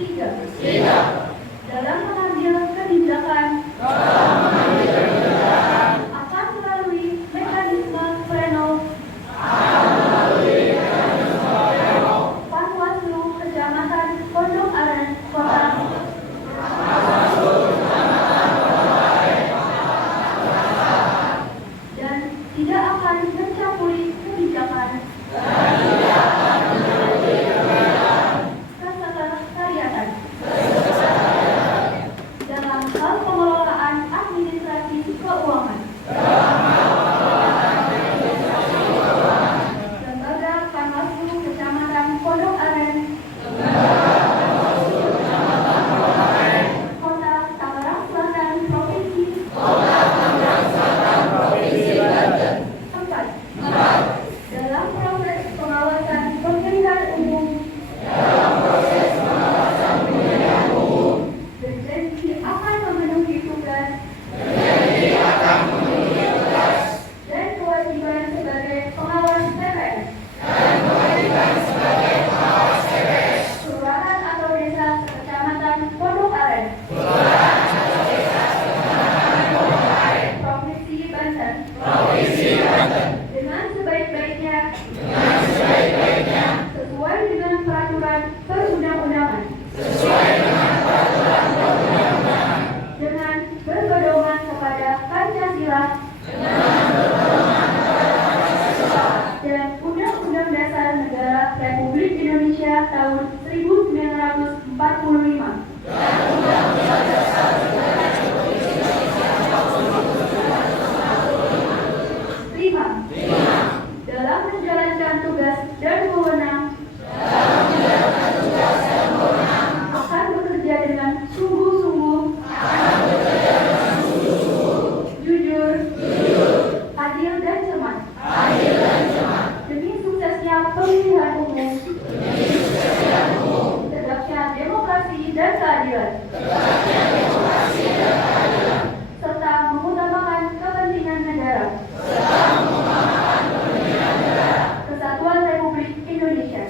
3. Dalam mengambil kebijakan akan melalui mekanisme pleno Panwaslu Kecamatan Pondok Aren Kota dan tidak akan mencampuri kebijakan kesekretariatan dalam hal pengelolaan administrasi keuangan Lembaga Panwaslu Kecamatan Pondok Aren Kota Tangerang Selatan Provinsi 4. Dalam proses pengawasan pemilihan umum berjanji akan memenuhi tugas dan kewajiban sebagai pengawas TPS Kelurahan atau Desa Kecamatan Pondok Aren Provinsi Banten dengan sebaik-baiknya sesuai dengan peraturan perundang-undangan dengan berpedoman kepada Pancasila dan Undang-Undang Dasar Negara Republik Indonesia tahun 1945. 5. Dalam menjalankan tugas dan wewenang akan bekerja dengan sungguh-sungguh, jujur, adil dan cermat demi suksesnya pemilihan umum, tegaknya demokrasi dan keadilan, serta mengutamakan kepentingan negara, Kesatuan Republik Indonesia,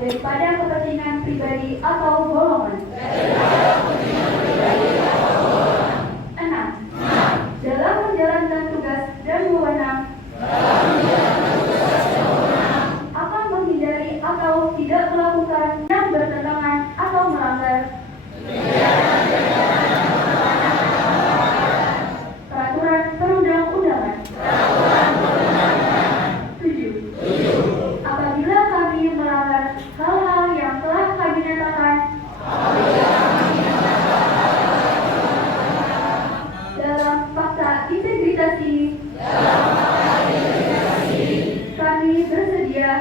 daripada kepentingan pribadi atau golongan. 6. Dalam menjalankan tugas dan wewenang akan menghindari atau tidak melakukan yang bertentangan atau melanggar peraturan perundang-undangan. 7. Apabila kami melanggar hal-hal yang telah kami nyatakan dalam fakta integritas ini, kami bersedia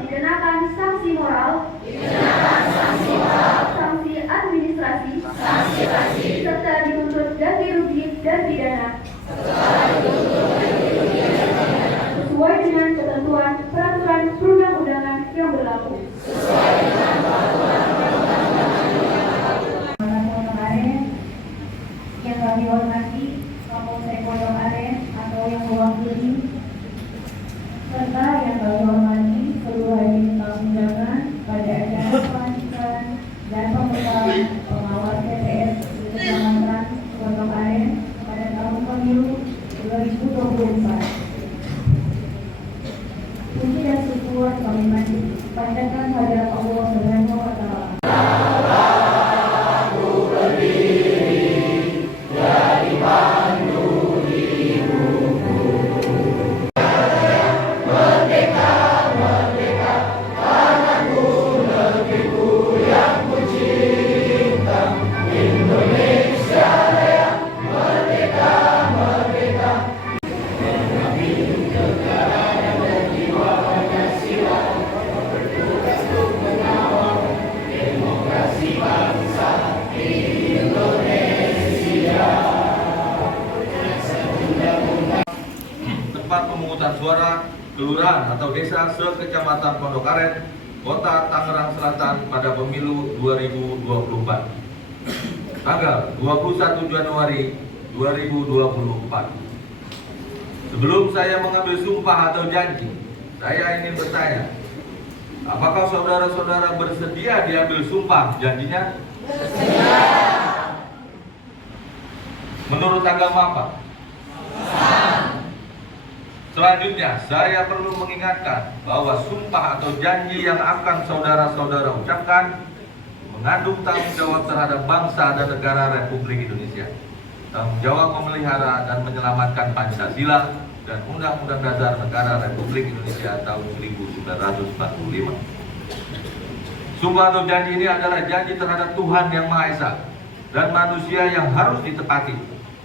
dikenakan sanksi moral, sanksi administrasi, serta dituntut ganti rugi dan pidana sesuai dengan ketentuan peraturan perundang-undangan yang berlaku. Yang kami hormati Kapolsek Pondok Aren atau yang mewakili, serta yang kami hormati seluruh hadirin tamu undangan pada acara pelantikan dan pembukaan pengawas TPS di Kecamatan Pondok Aren pada tahun pemilu 2024. Puji dan syukur kami panjatkan hadirat Allah Subhanahu wa Ta'ala. Pemungutan suara kelurahan atau desa sekecamatan Pondok Aren, Kota Tangerang Selatan pada pemilu 2024. Tanggal 21 Januari 2024. Sebelum saya mengambil sumpah atau janji, saya ingin bertanya, Apakah saudara-saudara bersedia diambil sumpah janjinya? Menurut agama apa? Selanjutnya, saya perlu mengingatkan bahwa sumpah atau janji yang akan saudara-saudara ucapkan mengandung tanggung jawab terhadap bangsa dan negara Republik Indonesia, tanggung jawab memelihara dan menyelamatkan Pancasila dan Undang-Undang Dasar Negara Republik Indonesia tahun 1945. Sumpah atau janji ini adalah janji terhadap Tuhan Yang Maha Esa dan manusia yang harus ditepati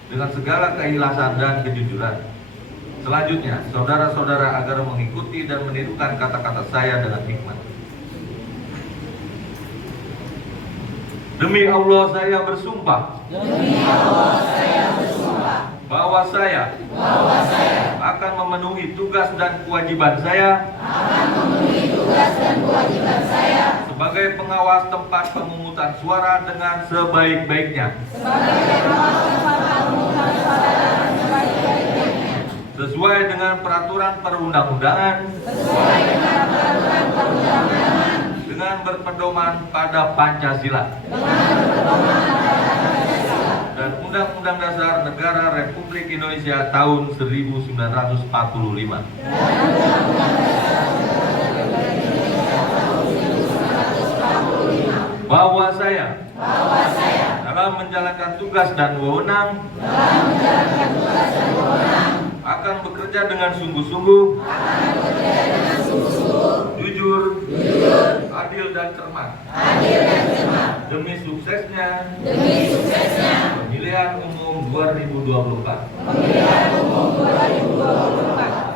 dengan segala keikhlasan dan kejujuran. Selanjutnya, saudara-saudara agar mengikuti dan menirukan kata-kata saya dengan hikmat. Demi Allah saya bersumpah. Bahwa saya akan memenuhi tugas dan kewajiban saya. Sebagai pengawas tempat pemungutan suara dengan sebaik-baiknya. Sesuai dengan peraturan perundang-undangan. Dengan berpedoman pada Pancasila. Dan Undang-Undang Dasar Negara Republik Indonesia tahun 1945. Bahwa saya dalam menjalankan tugas dan wewenang akan bekerja dengan sungguh-sungguh, jujur, adil dan cermat, demi suksesnya pemilihan umum 2024,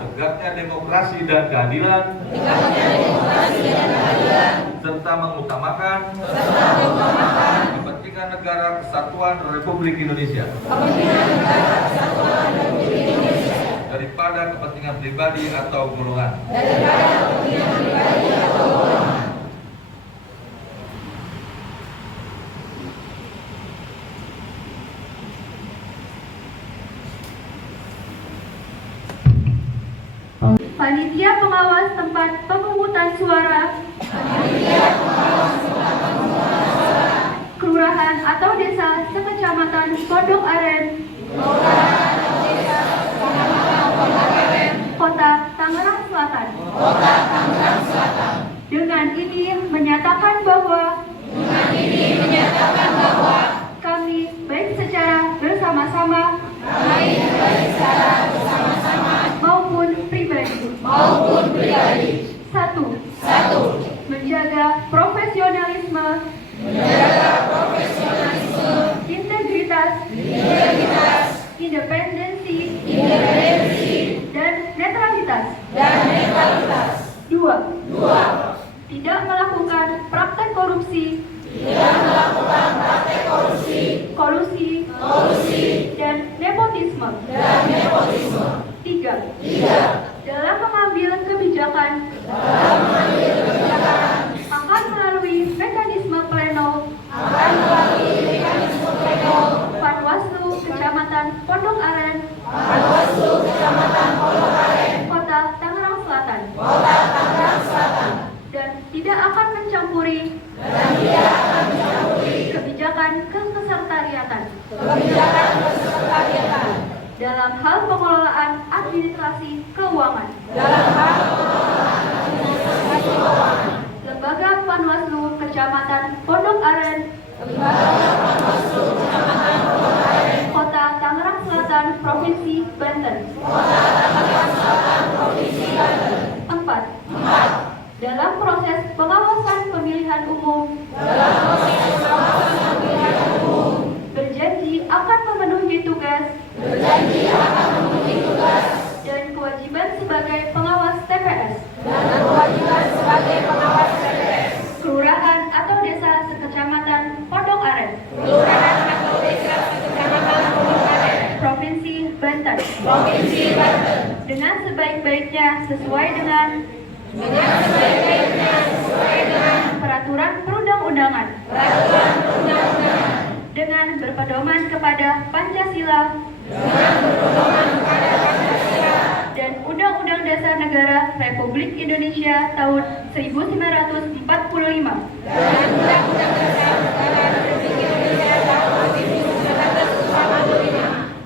tegaknya demokrasi dan keadilan, serta mengutamakan kepentingan negara kesatuan Republik Indonesia daripada kepentingan pribadi atau golongan. Panitia pengawas tempat pemungutan suara, kelurahan atau desa sekecamatan Pondok Aren, Kota Tangerang Selatan. Dengan ini menyatakan bahwa kami baik secara bersama-sama maupun pribadi. Satu, menjaga profesionalisme, integritas, independensi, dan netralitas. Dua, tidak melakukan praktek korupsi, kolusi, dan nepotisme. Tiga, dalam mengambil kebijakan akan melalui mekanisme pleno Panwaslu Kecamatan Pondok Aren, Kota Tangerang Selatan, dan tidak akan mencampuri kebijakan kesekretariatan dalam hal pengelolaan administrasi keuangan. Lembaga Panwaslu Kecamatan Pondok Aren, Kota Tangerang Selatan, Provinsi Banten. 4. Dalam proses pengawasan pemilihan umum, berjanji akan memenuhi tugas dan kewajiban sebagai pengawas TPS, kelurahan atau desa sekecamatan Pondok Aren, Provinsi Banten, dengan sebaik-baiknya sesuai dengan peraturan perundang-undangan, dengan berpedoman kepada Pancasila dan Undang-Undang Dasar Besar Negara Republik Indonesia tahun 1945 dan Undang-Undang Dasar Negara Republik Indonesia tahun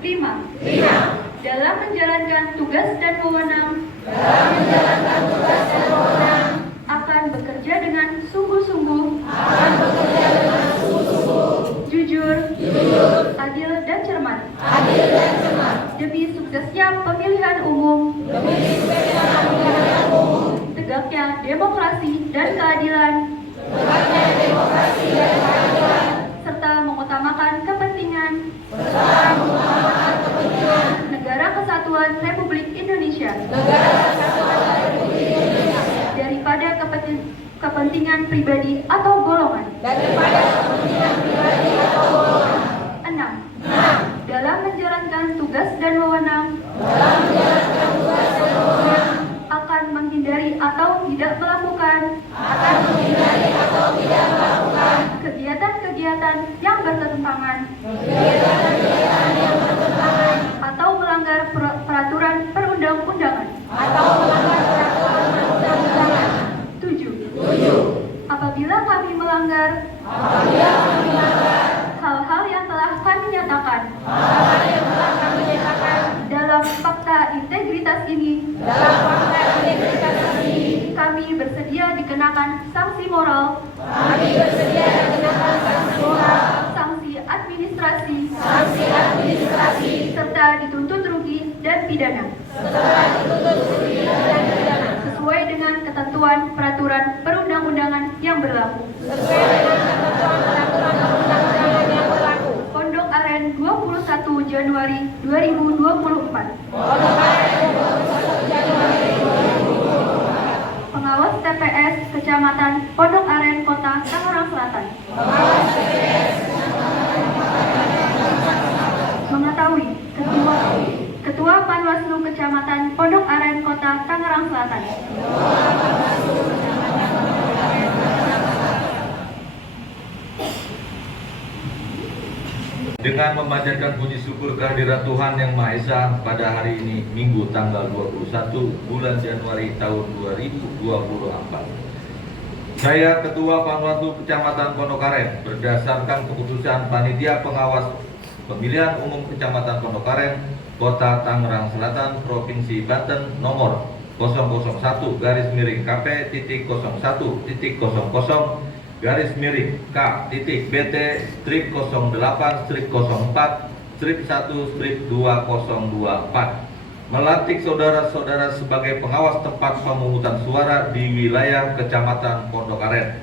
1945. 5. Dalam menjalankan tugas dan wewenang akan bekerja dengan sungguh-sungguh, jujur, adil dan cermat, demi suksesnya pemilihan umum, tegaknya demokrasi dan keadilan, serta mengutamakan kepentingan Negara Kesatuan Republik Indonesia daripada kepentingan pribadi atau golongan. 6. Dalam menjalankan tugas dan wewenang akan menghindari atau tidak melakukan kegiatan-kegiatan yang bertentangan atau melanggar peraturan perundang-undangan. 7. Apabila kami melanggar hal-hal yang telah kami nyatakan dalam fakta integritas ini, kami bersedia dikenakan sanksi moral, sanksi administrasi, serta dituntut rugi dan pidana sesuai dengan ketentuan peraturan perundang-undangan yang berlaku. Pondok Aren 21 Januari 2024. Pengawas TPS Kecamatan Pondok Aren Kota Tangerang Selatan. Mengetahui Ketua Panwaslu Kecamatan Pondok Aren Kota Tangerang Selatan. Dengan memanjatkan puji syukur kehadirat Tuhan Yang Maha Esa pada hari ini, Minggu tanggal 21 bulan Januari tahun 2024. Saya Ketua Panwaslu Kecamatan Pondok Aren berdasarkan keputusan Panitia Pengawas Pemilihan Umum Kecamatan Pondok Aren, Kota Tangerang Selatan, Provinsi Banten nomor 001-KP.01-08-04-1-224 melantik saudara-saudara sebagai pengawas tempat pemungutan suara di wilayah Kecamatan Pondok Aren.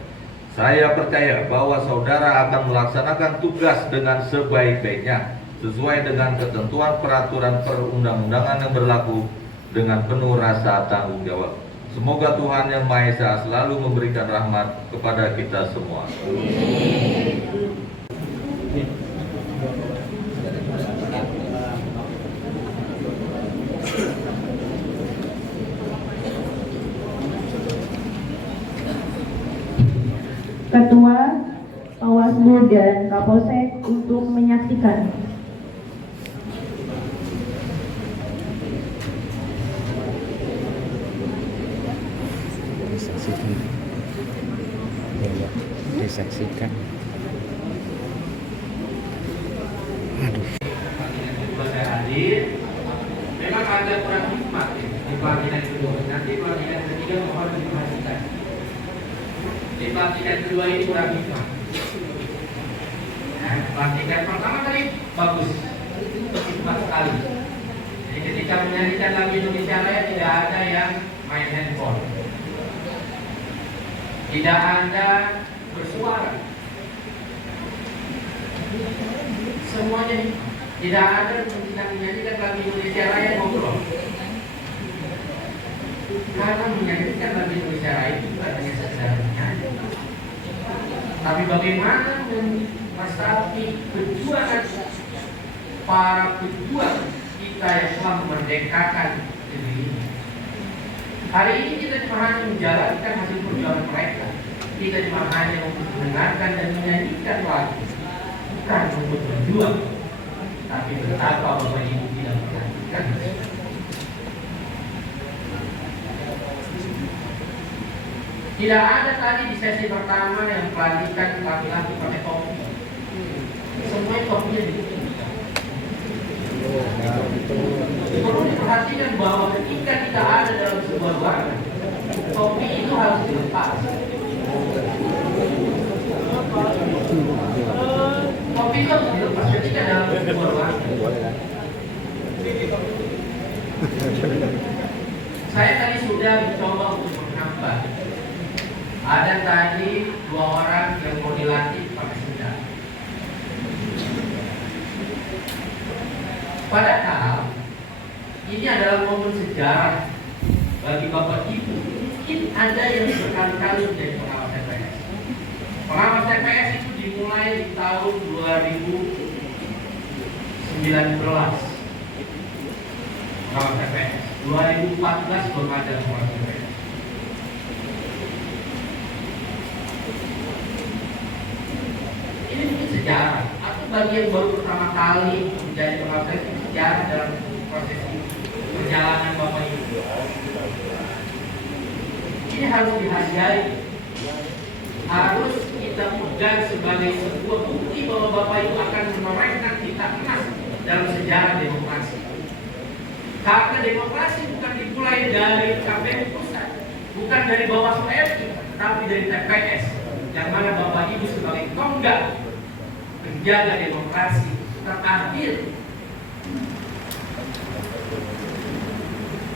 Saya percaya bahwa saudara akan melaksanakan tugas dengan sebaik-baiknya sesuai dengan ketentuan peraturan perundang-undangan yang berlaku dengan penuh rasa tanggung jawab. Semoga Tuhan Yang Maha Esa selalu memberikan rahmat kepada kita semua. Ketua Bawaslu dan Kapolsek untuk menyaksikan. Disaksikan. Saya hadir, memang agak kurang hikmat di pelantikan kedua. Nanti pelantikan ketiga mohon diperhatikan. Di pelantikan kedua ini kurang hikmat. Pelantikan pertama tadi bagus, hikmat sekali. Jadi ketika menyanyikan lagu Indonesia Raya tidak ada yang main handphone, tidak ada bersuara, semuanya tidak ada menyanyikan lagu Indonesia Raya ngobrol. Karena menyanyikan lagu Indonesia Raya itu bukan hanya sekedar menyanyi, tapi bagaimana menresapi perjuangan para pejuang kita yang telah memerdekakan negeri ini. Hari ini kita cuma hanya menjalankan hasil perjuangan mereka. Kita cuma hanya untuk mendengarkan dan menyanyikan lagu, bukan untuk berjuang. Tapi betapa Bapak Ibu tidak menyanyikan. Tidak ada tadi di sesi pertama yang pelantikan laki-laki pakai topi. Semuanya topinya ditutup. Perlu diperhatikan bahwa ketika kita ada dalam sebuah ruangan, topi itu harus dilepas. Topi itu harus dilepas ketika dalam sebuah ruangan. Saya tadi sudah mencoba untuk menambah. Ada tadi 2 orang yang mau dilatih pakai senjata. Padahal ini adalah momen sejarah bagi Bapak Ibu. Mungkin ada yang berkali-kali menjadi pengawas TPS. Pengawas TPS itu dimulai di tahun 2019. Pengawas TPS 2014 belum ada pengawas TPS. Ini mungkin sejarah atau bagi yang baru pertama kali menjadi pengawas TPS, sejarah dalam proses perjalanan Bapak Ibu. Ini harus dihargai, harus kita pegang sebagai sebuah bukti bahwa Bapak Ibu akan menorehkan kita emas dalam sejarah demokrasi. Karena demokrasi bukan dimulai dari KPU pusat, bukan dari Bawaslu RI, tapi dari TPS, yang mana Bapak Ibu sebagai tonggak penjaga demokrasi terakhir.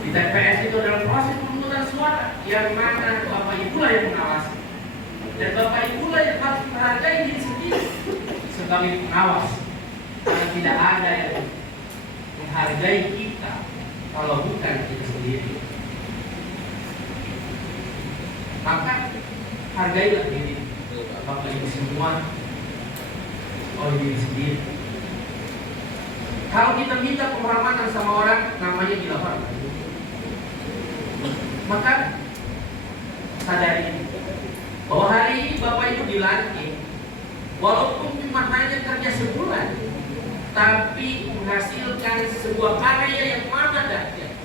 Di TPS itu adalah proses pemungutan suara, yang mana Bapak Ibu lah yang mengawasi, dan Bapak Ibu lah yang harus menghargai diri sendiri sebagai pengawas. Karena tidak ada yang menghargai kita kalau bukan kita sendiri. Maka hargailah diri Bapak Ibu semua oleh diri sendiri. Kalau kita minta penghormatan sama orang, namanya gila hormat. Maka sadari bahwa hari ini Bapak Ibu dilantik, walaupun cuma hanya kerja sebulan, tapi menghasilkan sebuah karya yang mana dahsyat.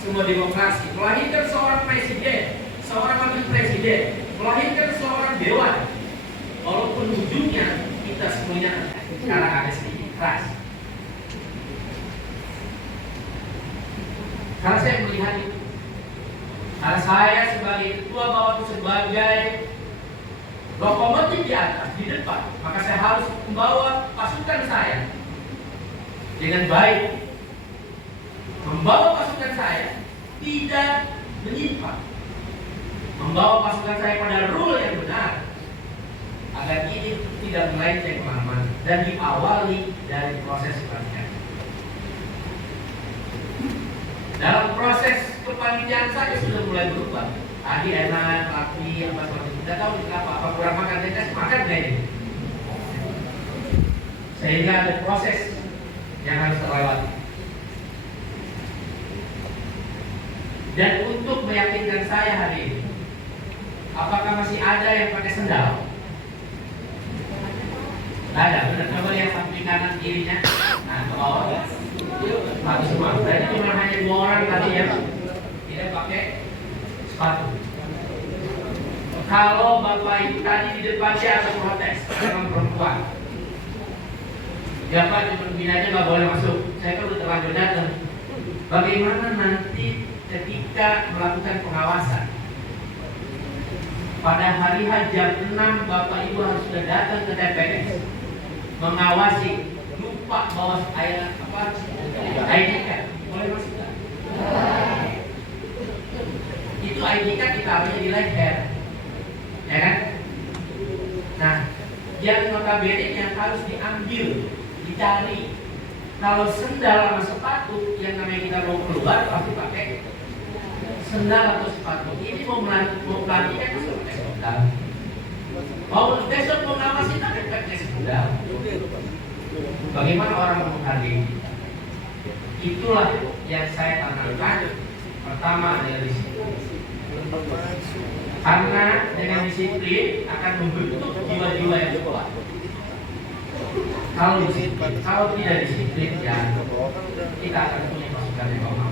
Semua demokrasi melahirkan seorang presiden, seorang wakil presiden, melahirkan seorang dewan. Walaupun ujungnya kita semuanya sekarang ada sedikit keras. Karena saya melihat itu, karena saya sebagai ketua Bawaslu, sebagai lokomotif di atas, di depan, maka saya harus membawa pasukan saya dengan baik, membawa pasukan saya tidak menyimpang, membawa pasukan saya pada rule yang benar, agar ini tidak melenceng kemana-mana dan diawali dari proses pelatihan. Dalam proses kepanitiaan saya sudah mulai berubah. Tadi enak, tapi apa seperti itu. Tidak tahu kenapa, apa kurang makan, saya makan ini. Sehingga ada proses yang harus terlewati. Dan untuk meyakinkan saya hari ini, apakah masih ada yang pakai sendal? Ada, benar. Coba lihat samping kanan kirinya. Nah, ke bawah. Satu semua. Berarti cuma hanya 2 orang tadi yang tidak pakai sepatu. Kalau Bapak Ibu tadi di depannya ada protes dengan perempuan, ya Pak, cuma begini aja nggak boleh masuk. Saya kan udah terlanjur datang. Bagaimana nanti ketika melakukan pengawasan? Pada hari H jam 6 Bapak Ibu harus sudah datang ke TPS mengawasi. Lupa bawa ID card, boleh masuk nggak? Itu ID card ditaruhnya di leher, ya kan? Nah, yang notabene yang harus diambil, dicari. Kalau sendal sama sepatu, yang namanya kita mau keluar pasti pakai sendal atau sepatu. Ini mau pelantikan kan pakai sendal. Mau besok mau ngawasi kan pakai sendal. Bagaimana orang menghargai? Itulah yang saya tanamkan. Pertama adalah disiplin. Karena dengan disiplin akan membentuk jiwa-jiwa yang kuat. Kalau tidak disiplin, ya kita akan punya pasukan yang lemah.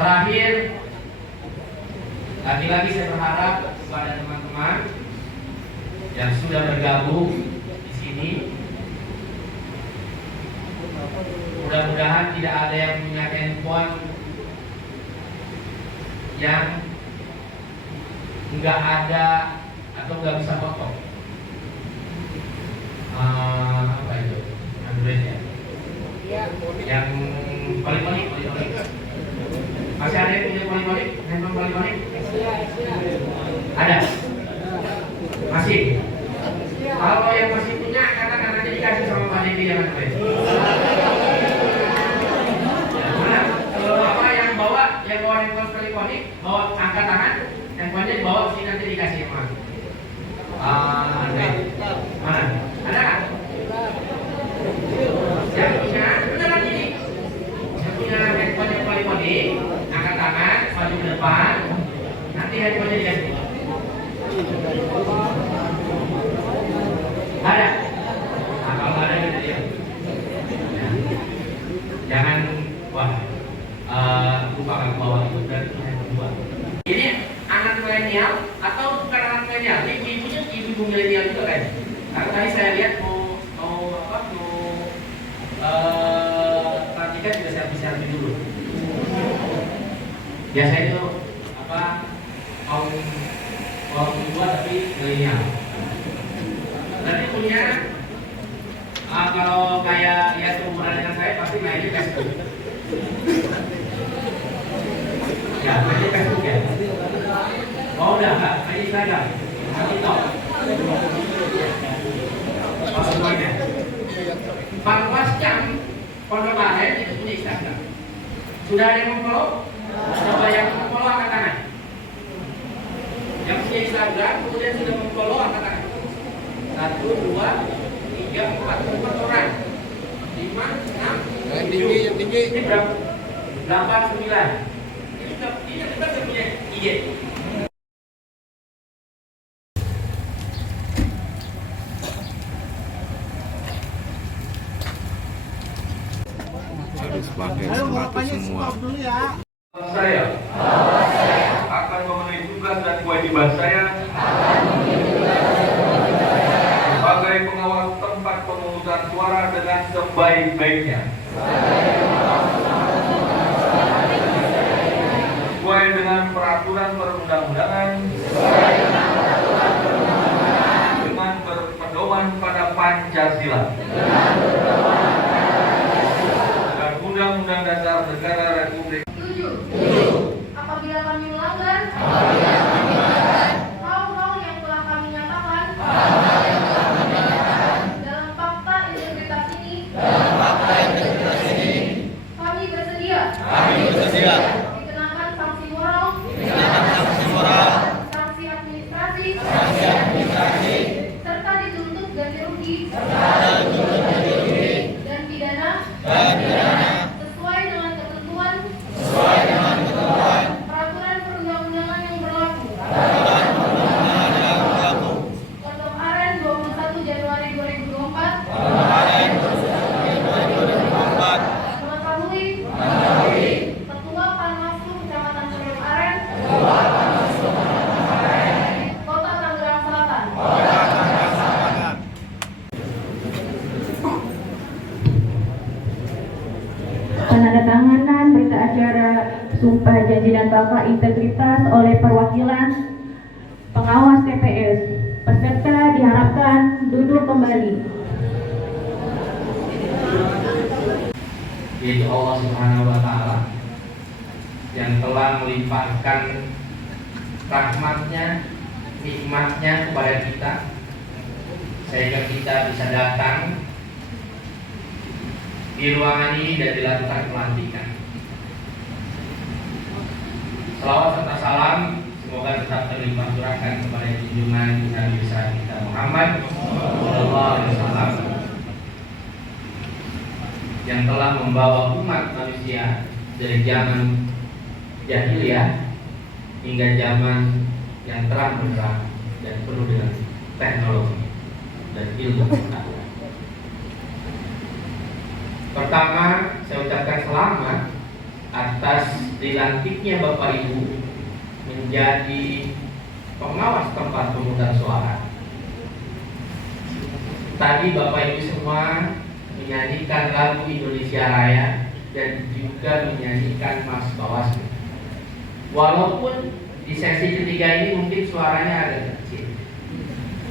Terakhir, Lagi-lagi saya berharap kepada teman-teman yang sudah bergabung di sini, mudah-mudahan tidak ada yang punya handphone yang nggak ada atau nggak bisa foto. Apa itu? Android ya? Yang polik-polik. Masih ada yang punya polik-polik? Handphone polik-polik? Ada? Masih? Kalau yang masih punya, katakan nanti dikasih sama Pak Devi yang Android. Mana? Kalau apa yang bawa handphone polik-polik, bawa angkat tangan, handphonenya dibawa sini nanti dikasih sama Android. Mana? Ada nggak? Yang punya, beneran ini. Yang punya handphone yang polik-polik, angkat tangan, maju ke depan, nanti handphonenya dikasih. Ada? Nah, kalau nggak ada gitu ya. Jangan lupa kan bawa itu dan handphone dua. Ini anak milenial atau bukan anak milenial? Ini ibunya ibu milenial juga kan? Karena tadi saya lihat mau pelantikan juga selfie dulu. Biasanya itu kaum tua tapi milenial. Nanti punya kalau kayak ya seumuran dengan saya pasti mainnya Facebook. Ya, mainnya Facebook ya. Oh udah nggak, main Instagram, TikTok. Oh semuanya. Panwascam Pondok Aren itu punya Instagram. Sudah ada yang follow? Coba yang follow angkat tangan. Yang punya Instagram kemudian sudah follow angkat tangan. 1, 2, 3, 4 orang. 5, 6, 7. Yang tinggi. Ini berapa? 8, 9. Ini kita punya IG. Harus pakai sepatu semua. Saya akan memenuhi tugas dan kewajiban saya sebagai pengawas tempat pemungutan suara dengan sebaik-baiknya, sesuai dengan peraturan perundang-undangan, dengan berpedoman pada Pancasila dan Undang-Undang Dasar Negara Republik. 7. Apabila kami melanggar hal-hal yang telah kami nyatakan dalam fakta integritas ini, kami bersedia dikenakan sanksi moral, sanksi administrasi, serta dituntut ganti rugi dan pidana sesuai dengan ketentuan peraturan perundang-undangan yang berlaku. Pondok Aren 21 Januari 2024. Mengetahui Ketua Panwaslu Kecamatan Pondok Aren, Kota Tangerang Selatan. Penandatanganan berita acara Sumpah Janji dan Fakta Integritas oleh perwakilan pengawas TPS. Peserta diharapkan duduk kembali. Yaitu Allah Subhanahu wa Ta'ala yang telah melimpahkan rahmatnya, nikmatnya kepada kita sehingga kita bisa datang di ruangan ini dan dilakukan pelantikan. Salawat serta salam semoga tetap terlimpah curahkan kepada junjungan Nabi besar kita Muhammad Sallallahu Alaihi Wasallam yang telah membawa umat manusia dari zaman jahiliyah hingga zaman yang terang benderang dan penuh dengan teknologi dan ilmu pengetahuan. Pertama, saya ucapkan selamat atas dilantiknya Bapak Ibu menjadi pengawas tempat pemungutan suara. Tadi Bapak Ibu semua menyanyikan lagu Indonesia Raya dan juga menyanyikan Mas Bawaslu. Walaupun di sesi ketiga ini mungkin suaranya agak kecil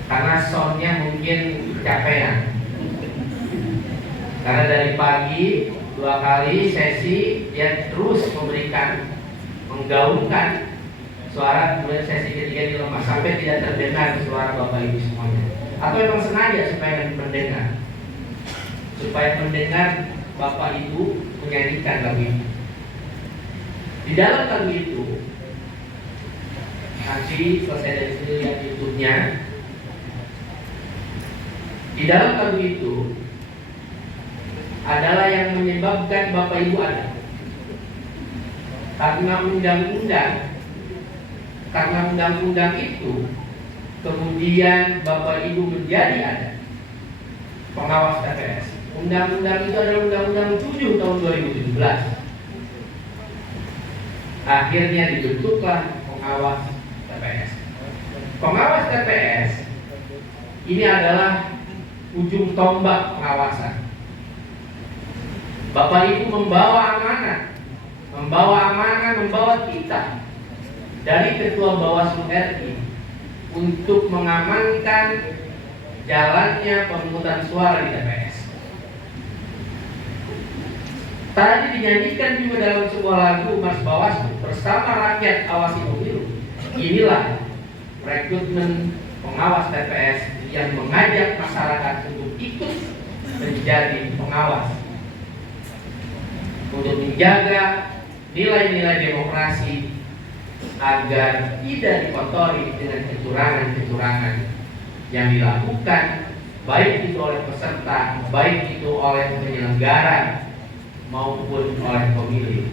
karena soundnya mungkin kecapean. Karena dari pagi 2 kali sesi dia terus menggaungkan suara, kemudian sesi ketiga ini lemah sampai tidak terdengar suara Bapak Ibu semuanya. Atau memang sengaja supaya mendengar Bapak Ibu menyanyikan lagu itu. Di dalam lagu itu nanti selesai dari sini lihat YouTube-nya. Di dalam lagu itu adalah yang menyebabkan Bapak Ibu ada. Karena undang-undang itu kemudian Bapak Ibu menjadi ada pengawas TPS. Undang-undang itu adalah Undang-Undang 7 tahun 2017. Akhirnya dibentuklah pengawas TPS. Pengawas TPS ini adalah ujung tombak pengawasan. Bapak Ibu membawa amanah, membawa kita dari Ketua Bawaslu RI untuk mengamankan jalannya pemungutan suara di TPS. Tadi dinyanyikan juga dalam sebuah lagu Mas Bawaslu, bersama rakyat awasi pemilu. Inilah rekrutmen pengawas TPS yang mengajak masyarakat untuk ikut menjadi pengawas, untuk menjaga nilai-nilai demokrasi agar tidak dikotori dengan kecurangan-kecurangan yang dilakukan baik itu oleh peserta, baik itu oleh penyelenggara maupun oleh pemilih.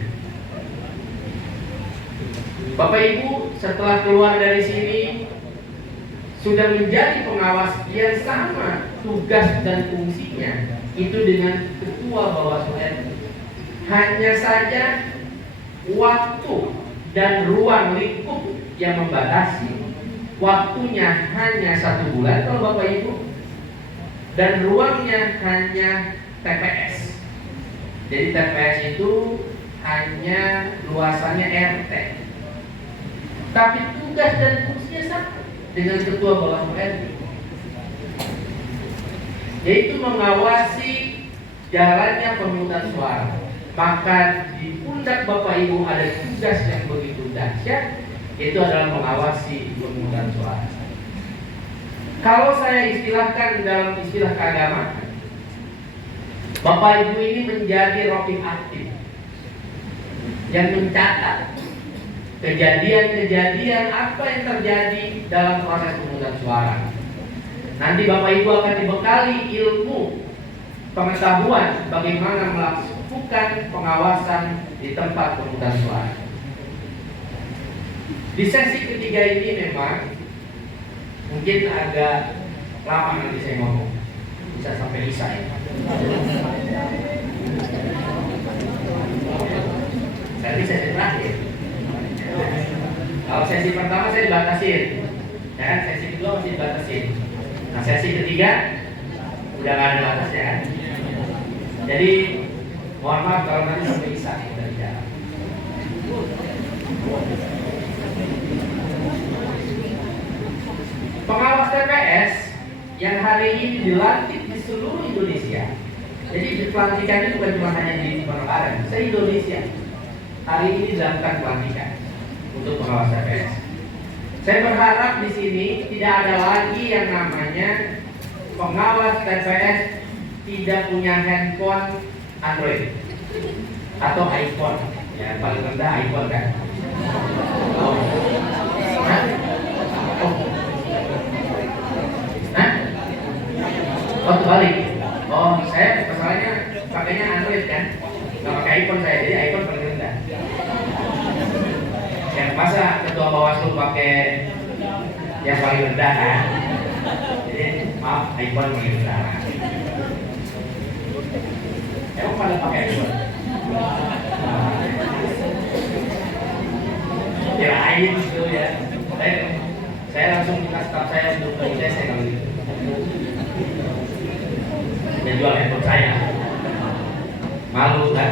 Bapak Ibu setelah keluar dari sini sudah menjadi pengawas yang sama tugas dan fungsinya itu dengan Ketua Bawaslu RI. Hanya saja waktu dan ruang lingkup yang membatasi. Waktunya hanya 1 bulan kalau Bapak Ibu, dan ruangnya hanya TPS. Jadi TPS itu hanya luasannya RT. Tapi tugas dan fungsinya sama dengan Ketua Bawaslu RI, yaitu mengawasi jalannya pemungutan suara. Maka di pundak Bapak Ibu ada tugas yang begitu dahsyat, yaitu adalah mengawasi pemungutan suara. Kalau saya istilahkan dalam istilah keagamaan, Bapak Ibu ini menjadi rokib aktif yang mencatat kejadian-kejadian apa yang terjadi dalam proses pemungutan suara. Nanti Bapak Ibu akan dibekali ilmu pengetahuan bagaimana melakukan pengawasan di tempat pemungutan suara. Di sesi ketiga ini memang mungkin agak lama nanti saya ngomong, bisa sampai isya ya. Nanti sesi terakhir. Kalau sesi pertama saya dibatasin, dan sesi kedua masih dibatasin. Nah sesi ketiga udah nggak ada batas ya. Jadi mohon maaf kalau nanti sampai isya dari jalan. Pengawas TPS yang hari ini dilantik di seluruh Indonesia. Jadi pelantikan itu bukan cuma hanya di Penokaran, se-Indonesia. Hari ini dilakukan pelantikan untuk pengawas TPS. Saya berharap di sini tidak ada lagi yang namanya pengawas TPS tidak punya handphone Android atau iPhone. Ya paling rendah iPhone kan. Oh. Hah? Oh. Hah? Oh terbalik. Oh saya masalahnya pakainya Android kan, nggak pakai iPhone saya, jadi iPhone paling rendah. Yang masa Ketua Bawaslu pakai yang paling rendah kan? Jadi maaf iPhone paling rendah. Emang pada pakai iPhone? kirain gitu ya. Saya langsung minta staf saya untuk ke ITC kalau gitu. Menjual handphone saya. Malu kan?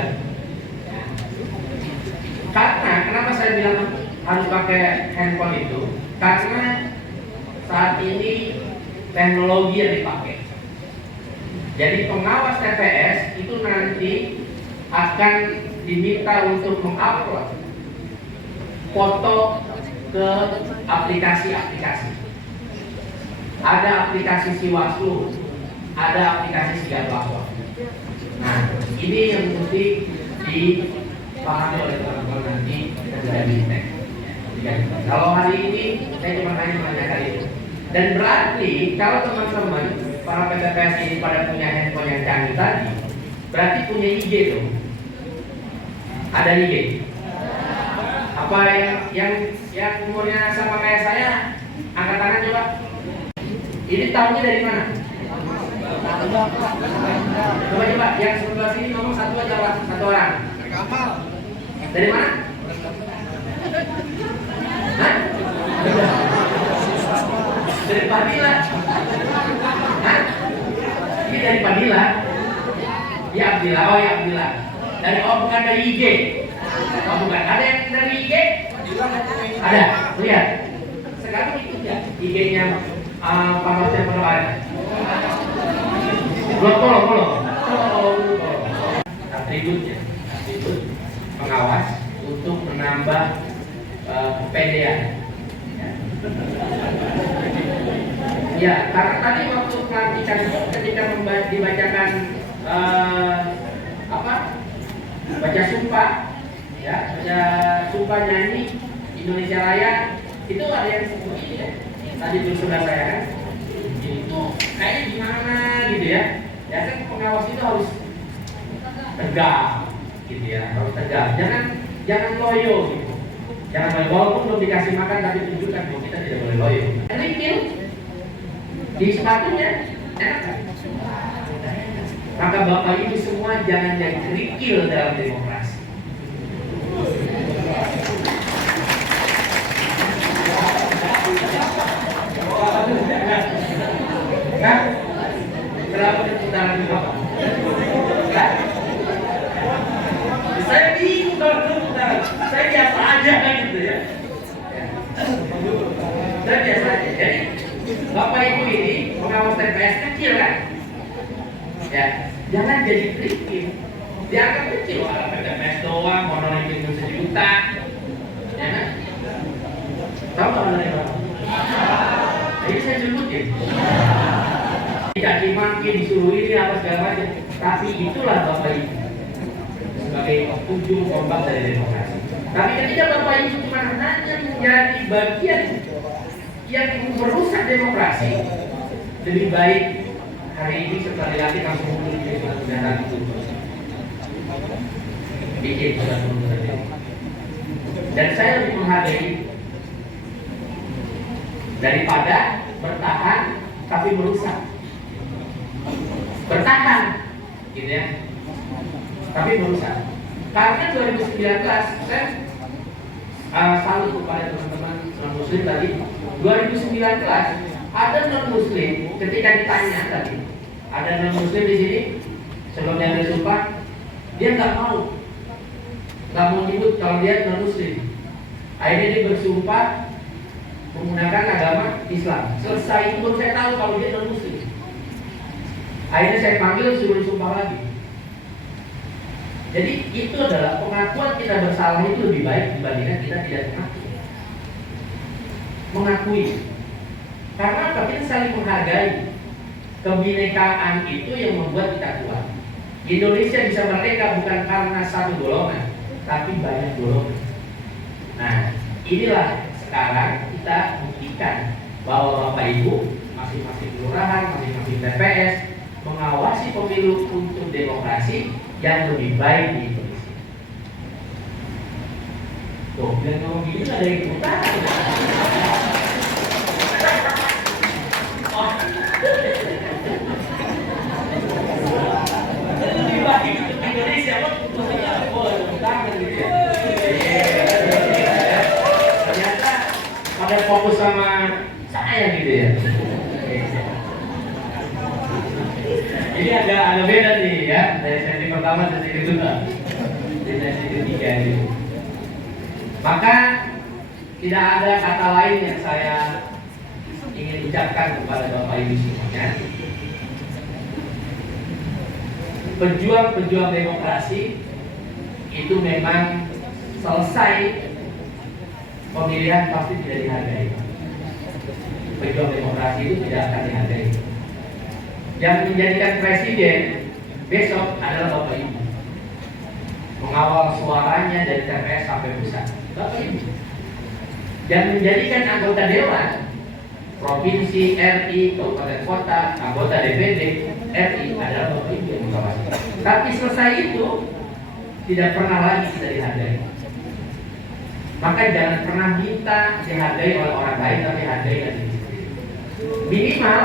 Karena kenapa saya bilang harus pakai handphone itu? Karena saat ini teknologi yang dipakai. Jadi pengawas TPS itu nanti akan diminta untuk mengupload foto ke aplikasi-aplikasi. Ada aplikasi Siwaslu, ada aplikasi Sigap Lapor. Nah, ini yang mesti dipahami oleh teman-teman nanti ketika di-tag. Kalau hari ini saya cuma hanya menanyakan itu. Dan berarti kalau teman-teman para PTPS ini pada punya handphone yang canggih tadi, berarti punya IG dong. Ada IG. Apa yang umurnya sama kayak saya, angkat tangan coba. Ini tahunya dari mana? Coba yang sebelah sini ngomong satu aja Pak, satu orang. Dari mana? Hah? Dari Padilla. Hah? Ini dari Padilla. Ya Abdillah, oh ya Abdillah. Bukan dari IG. Oh bukan, ada yang dari IG? Ada, lihat. Sekarang ikut ya IG-nya Pak Martin Perlahan. Follow. Atribut pengawas untuk menambah kepedean. Ya, karena tadi waktu pelantikan ketika dibacakan baca sumpah, ya, baca sumpah nyanyi Indonesia Raya, itu ada yang sebut ini ya. Tadi itu sudah saya kan, itu kayaknya gimana gitu ya. Ya kan pengawas itu harus tegak, gitu ya, harus tegak. Jangan loyo gitu. Jangan loyo, walaupun belum dikasih makan tapi tunjukkan bahwa kita tidak boleh loyo. Kerikil di sepatunya, enak kan? Maka Bapak Ibu semua jangan jadi kerikil dalam demokrasi. Kan? Berapa putaran di Bapak? Kan? Saya bingung kalau putaran. Saya biasa aja kan gitu ya. Saya biasa aja. Jadi Bapak Ibu ini pengawas TPS kecil kan? Ya, jangan jadi kerikil. Dianggap kecil, ada PTPS doang, honornya cuma 1 juta. Ya kan? Tahu nggak honornya berapa? Jadi saya sebutin. Dicaci maki, disuruh ini apa segala macam. Tapi itulah Bapak Ibu sebagai ujung tombak dari demokrasi. Tapi ketika Bapak Ibu cuma hanya menjadi bagian yang merusak demokrasi, lebih baik hari ini setelah dilatih langsung mundur di surat pernyataan itu. Bikin surat pengunduran. Dan saya lebih menghargai daripada bertahan tapi merusak. Bertahan, gitu ya. Tapi merusak. Karena 2019 saya salut kepada teman-teman non-muslim tadi. 2019 ada non-muslim ketika ditanya tadi, ada non-muslim di sini sebelum dia bersumpah, dia nggak mau nyebut kalau dia non-muslim. Akhirnya dia bersumpah menggunakan agama Islam. Selesai itu pun saya tahu kalau dia non-muslim. Akhirnya saya panggil suruh sumpah lagi. Jadi itu adalah pengakuan kita bersalah itu lebih baik dibandingkan kita tidak mengakui. Karena apa? Kita saling menghargai. Kebinekaan itu yang membuat kita kuat. Indonesia bisa merdeka bukan karena satu golongan, tapi banyak golongan. Nah, inilah sekarang kita buktikan bahwa Bapak Ibu masing-masing kelurahan, masing-masing TPS mengawasi pemilu untuk demokrasi yang lebih baik di Indonesia. Tuh, biar ngomong gini ada yang utara. Lebih baik untuk Indonesia, mestinya boleh tangan gitu ya. gitu ya. Ini agak beda nih ya, dari sesi pertama dan sesi kedua, dari sesi ketiga ini. Maka tidak ada kata lain yang saya ingin ucapkan kepada Bapak Ibu semuanya. Pejuang-pejuang demokrasi itu memang selesai pemilihan pasti tidak dihargai. Pejuang demokrasi itu tidak akan dihargai. Yang menjadikan presiden besok adalah Bapak Ibu. Mengawal suaranya dari TPS sampai pusat, Bapak Ibu. Dan menjadikan anggota dewan provinsi, RI, kabupaten kota, anggota DPD RI adalah Bapak Ibu yang mengawasi. Tapi selesai itu tidak pernah lagi kita dihargai. Maka jangan pernah minta dihargai oleh orang lain, tapi hargai diri sendiri. Minimal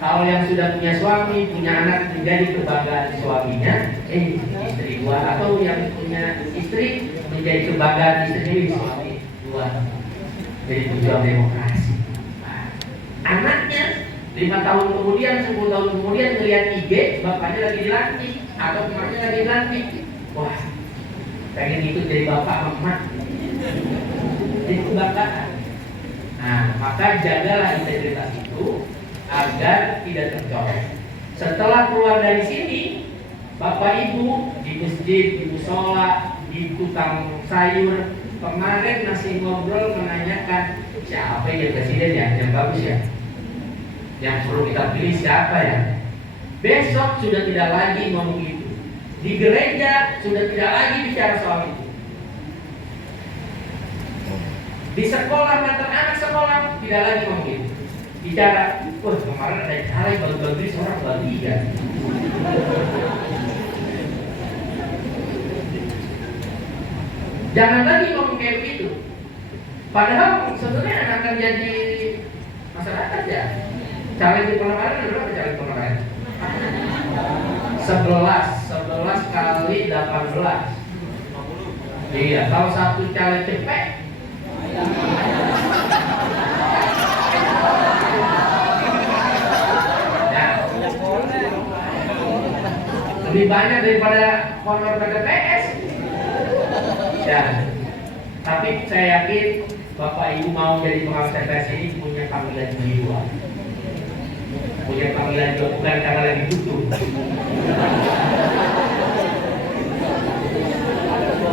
kalau yang sudah punya suami, punya anak, menjadi kebanggaan suaminya, istri dua, atau yang punya istri menjadi kebanggaan istri suami dua. Jadi pejuang demokrasi. Anaknya 5 tahun kemudian, 10 tahun kemudian melihat IG, bapaknya lagi dilantik atau emaknya lagi dilantik. Wah, pengen ikut jadi bapak emak. Jadi kebanggaan. Nah, maka jagalah integritas itu agar tidak tercoreng. Setelah keluar dari sini, Bapak Ibu di masjid, di musola, di tukang sayur, kemarin masih ngobrol menanyakan siapa ya presiden ya, yang bagus ya, yang perlu kita pilih siapa ya. Besok sudah tidak lagi ngomong itu. Di gereja sudah tidak lagi bicara soal itu. Di sekolah, mantan anak sekolah tidak lagi ngomong itu. Bicara, wah kemarin ada cara yang bagus-bagus orang bagi ya. Jangan lagi ngomong kayak begitu. Padahal sebetulnya akan jadi masyarakat ya. Caleg di Purnamaren ada berapa caleg Purnamaren? 11 kali 18. Iya, kalau satu caleg cepet lebih banyak daripada honor PTPS. Ya. Tapi saya yakin Bapak Ibu mau jadi pengawas TPS ini punya panggilan jiwa. Punya panggilan jiwa bukan karena lagi butuh.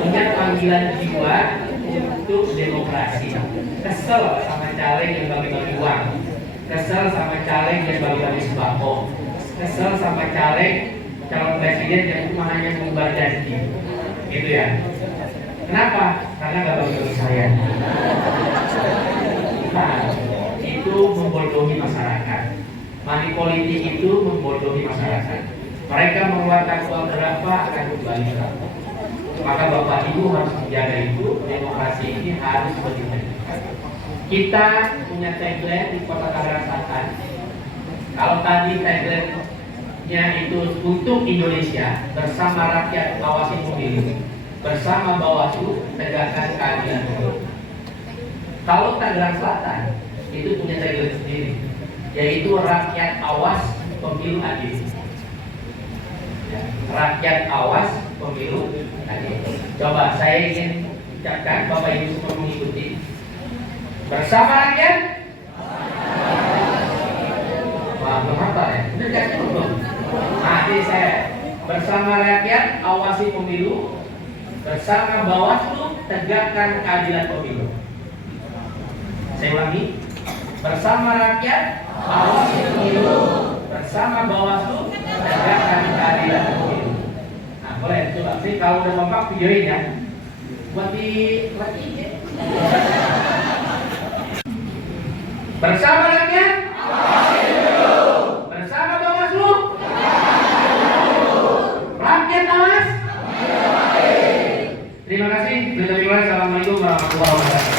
Punya panggilan jiwa untuk demokrasi. Kesel sama caleg yang bagi-bagi uang. Kesel sama caleg yang bagi-bagi sembako. Kesel sama caleg calon presiden yang cuma hanya mengumbar janji, gitu ya. Kenapa? Karena nggak bagi-bagi saya. Nah, itu membodohi masyarakat. Money politik itu membodohi masyarakat. Mereka mengeluarkan uang berapa akan kembali berapa. Maka Bapak Ibu harus menjaga itu. Demokrasi ini harus begitu. Kita punya tagline di Kota Tangerang Selatan. Kalau tadi tagline-nya itu untuk Indonesia, bersama rakyat awasi pemilu, bersama Bawaslu tegakkan keadilan pemilu. Kalau Tangerang Selatan itu punya tagline sendiri, yaitu rakyat awas pemilu adil. Rakyat awas pemilu adil. Coba saya ingin ucapkan, Bapak Ibu semua mengikuti. Bersama rakyat. Wah, belum hafal ya? Benar kan? Belum. Nanti saya bersama rakyat awasi pemilu, bersama Bawaslu tegakkan keadilan pemilu. Saya ulangi, bersama rakyat awasi pemilu, bersama Bawaslu tegakkan keadilan pemilu. Nah, boleh coba sih kalau udah kompak videoin ya. Buat di IG. Bersama rakyat awasi pemilu, bersama Bawaslu rakyat awas. Terima kasih. Assalamualaikum warahmatullahi wabarakatuh.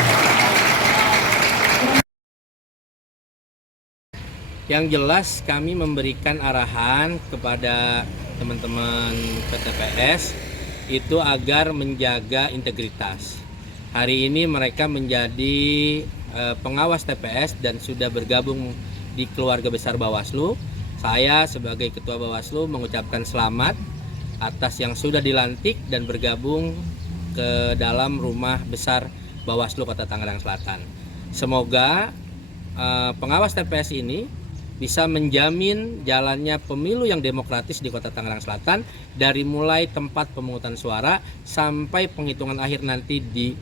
Yang jelas kami memberikan arahan kepada teman-teman PTPS itu agar menjaga integritas. Hari ini mereka menjadi pengawas TPS dan sudah bergabung di keluarga besar Bawaslu. Saya sebagai Ketua Bawaslu mengucapkan selamat atas yang sudah dilantik dan bergabung ke dalam rumah besar Bawaslu Kota Tangerang Selatan. Semoga pengawas TPS ini bisa menjamin jalannya pemilu yang demokratis di Kota Tangerang Selatan dari mulai tempat pemungutan suara sampai penghitungan akhir nanti di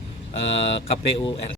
KPU RI.